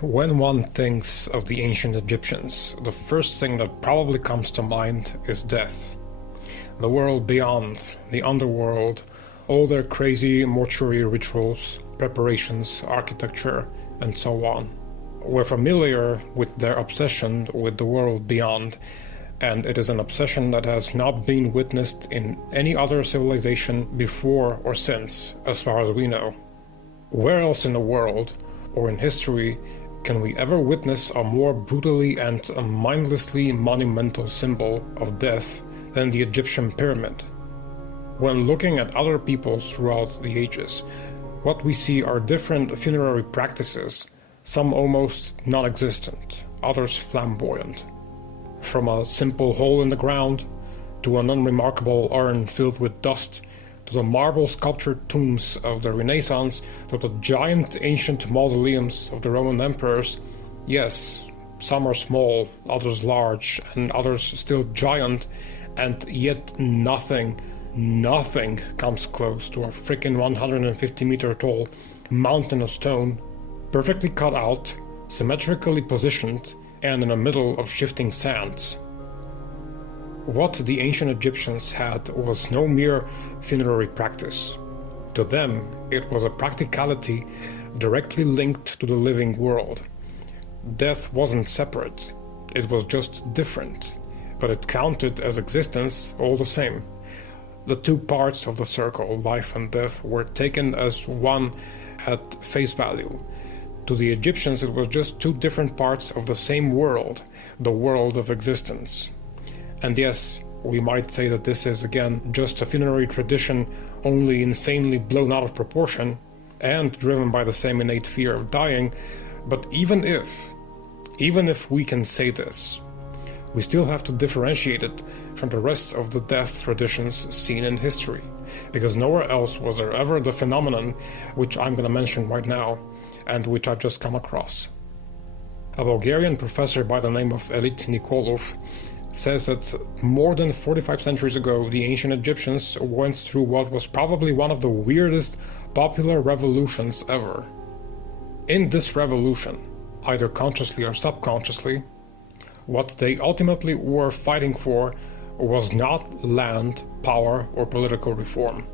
When one thinks of the ancient Egyptians, the first thing that probably comes to mind is death. The world beyond, the underworld, all their crazy mortuary rituals, preparations, architecture, and so on. We're familiar with their obsession with the world beyond, and it is an obsession that has not been witnessed in any other civilization before or since, as far as we know. Where else in the world, or in history, can we ever witness a more brutally and mindlessly monumental symbol of death than the Egyptian pyramid? When looking at other peoples throughout the ages, what we see are different funerary practices, some almost non-existent, others flamboyant. From a simple hole in the ground, to an unremarkable urn filled with dust, to the marble sculptured tombs of the Renaissance, to the giant ancient mausoleums of the Roman emperors, yes, some are small, others large, and others still giant, and yet nothing comes close to a freaking 150-meter tall mountain of stone, perfectly cut out, symmetrically positioned, and in the middle of shifting sands. What the ancient Egyptians had was no mere funerary practice. To them, it was a practicality directly linked to the living world. Death wasn't separate, it was just different, but it counted as existence all the same. The two parts of the circle, life and death, were taken as one at face value. To the Egyptians, it was just two different parts of the same world, the world of existence. And yes, we might say that this is again just a funerary tradition, only insanely blown out of proportion and driven by the same innate fear of dying, but even if we can say this, we still have to differentiate it from the rest of the death traditions seen in history, because nowhere else was there ever the phenomenon which I'm going to mention right now, and which I've just come across. A Bulgarian professor by the name of Elit Nikolov says that more than 45 centuries ago, the ancient Egyptians went through what was probably one of the weirdest popular revolutions ever. In this revolution, either consciously or subconsciously, what they ultimately were fighting for was not land, power, or political reform.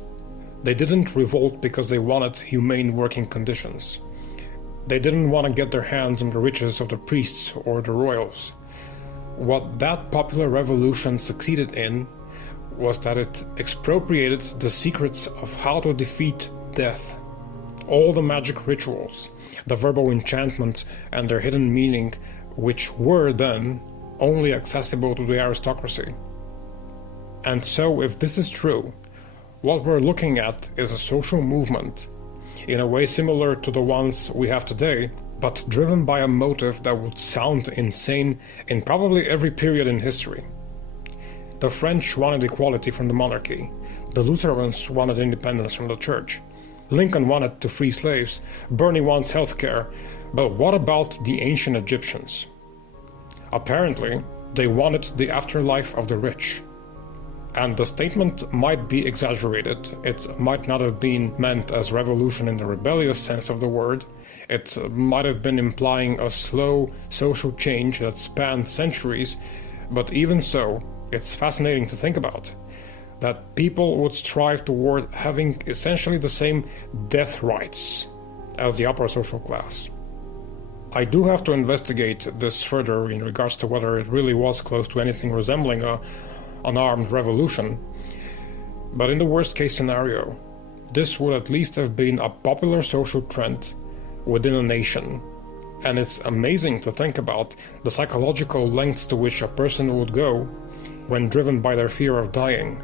They didn't revolt because they wanted humane working conditions. They didn't want to get their hands on the riches of the priests or the royals. What that popular revolution succeeded in was that it expropriated the secrets of how to defeat death. All the magic rituals, the verbal enchantments and their hidden meaning, which were then only accessible to the aristocracy. And so, if this is true, what we're looking at is a social movement, in a way similar to the ones we have today, but driven by a motive that would sound insane in probably every period in history. The French wanted equality from the monarchy, the Lutherans wanted independence from the church, Lincoln wanted to free slaves, Bernie wants healthcare, but what about the ancient Egyptians? Apparently, they wanted the afterlife of the rich. And the statement might be exaggerated, it might not have been meant as revolution in the rebellious sense of the word, it might have been implying a slow social change that spanned centuries, but even so, it's fascinating to think about, that people would strive toward having essentially the same death rights as the upper social class. I do have to investigate this further in regards to whether it really was close to anything resembling an armed revolution, but in the worst case scenario, this would at least have been a popular social trend within a nation, and it's amazing to think about the psychological lengths to which a person would go when driven by their fear of dying.